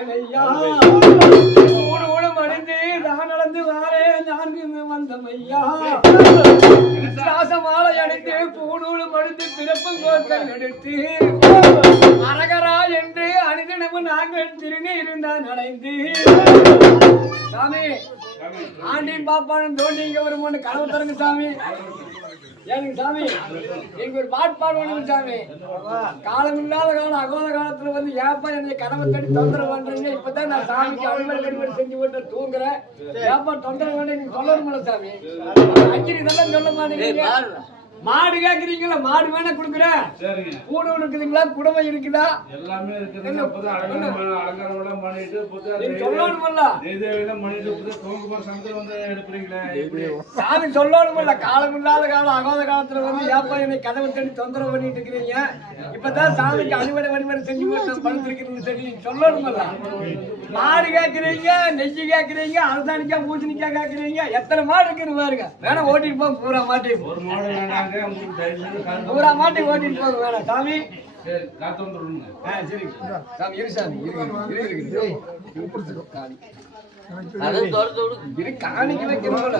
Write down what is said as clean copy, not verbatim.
வந்தேன் ஐயா ஊடும் அடைந்து நான் நடந்து வாரே நான்கு வந்தம் ஐயா மாலை அடைந்து பூணூலும் அடைந்து பிறப்பும் கோர்க்கை எடுத்து அரகரா என்று அணிதினமும் நாங்கள் திருநீர் அடைந்து சாமி ஆண்டியும் பாப்பானும் தோண்டி இங்க வரும்போது கனவு தருங்க சாமி ஏனுங்க சாமி எங்க ஒரு பாட்டு பாடுவானுங்க சாமி காலம் இல்லாத காலம் அகோத காலத்துல வந்து ஏப்பா என்னை கனவை தடி தொந்தரவு பண்றீங்க இப்பதான் நான் சாமிக்கு அலுவலக கடிமடி செஞ்சு போட்டு தூங்குறேன் ஏப்பா தொந்தரவு பண்ணி நீங்க சொல்லணும்ல சாமி அக்கிரி இதெல்லாம் சொல்ல மாட்டேங்கிறீங்க மாடு கேக்குறீங்களா மாடு வேணா குடுக்குறேன் கூடு இருக்குதுங்களா குடும்பம் இருக்குதா எல்லாமே இருக்குது அலங்காரம் பண்ணிட்டு சொல்லணும்ல சாமி சொல்லணும்ல காலம் இல்லாத காலம் அகோத காலத்துல வந்து ஏப்பா என்னை கதவை தண்ணி தொந்தரவு பண்ணிட்டு இருக்கிறீங்க இப்பதான் சாமிக்கு அடிவடை வழிபடை செஞ்சு போட்டு படுத்திருக்கிறீங்க சரி சொல்லணும்ல மாடு கேக்குறீங்க நெஞ்சு கேக்குறீங்க அரசாணிக்கா பூசணிக்கா கேக்குறீங்க எத்தனை மாடு இருக்குன்னு பாருங்க வேணா ஓட்டிட்டு போங்க பூரா மாட்டி பூரா மாட்டி ஓட்டிட்டு போங்க வேணாம் சாமி சரி சாமி இரு சாமி இரு காணிக்க வைக்கிறோம்